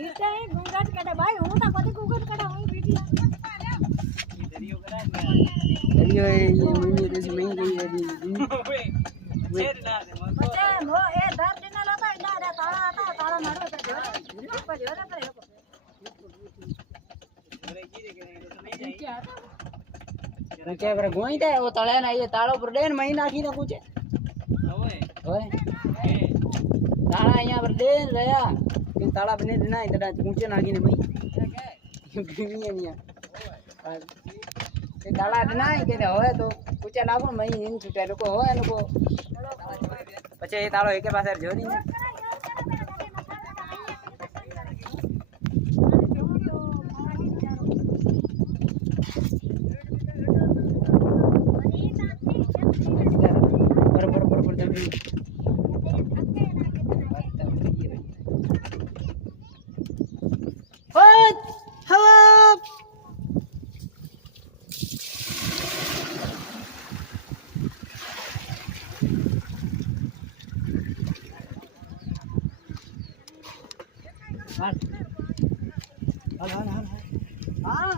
ઈતે ગુંગટ કડે ભાઈ હું તો કદી ગુંગટ કડા હું બીટી દરિયો કરા દરિયો એ મમ્મી દેસી મઈ ગઈ છેડ ના દે મો એ ધર દિના લોતા ઇડા રે તાળા હતા તાળા મારો તો જો પર જો રે પર અરે કી રે કે તો નહીં જાય क्या करे गोई दे वो तळे ना ये ताळो पर देन मही नाखी ने पूछे ओए ताळा અહીંયા પર દેન રહ્યા કે તાળા બને ના ઇતડા પૂછે નાખી ને મही ભીમી અહીંયા કે તાળા ના કે હવે તો પૂછે નાખો મही ઇન છૂટે લોકો હોય લોકો પછી એ તાળો એકે પાસે જોડી ને हां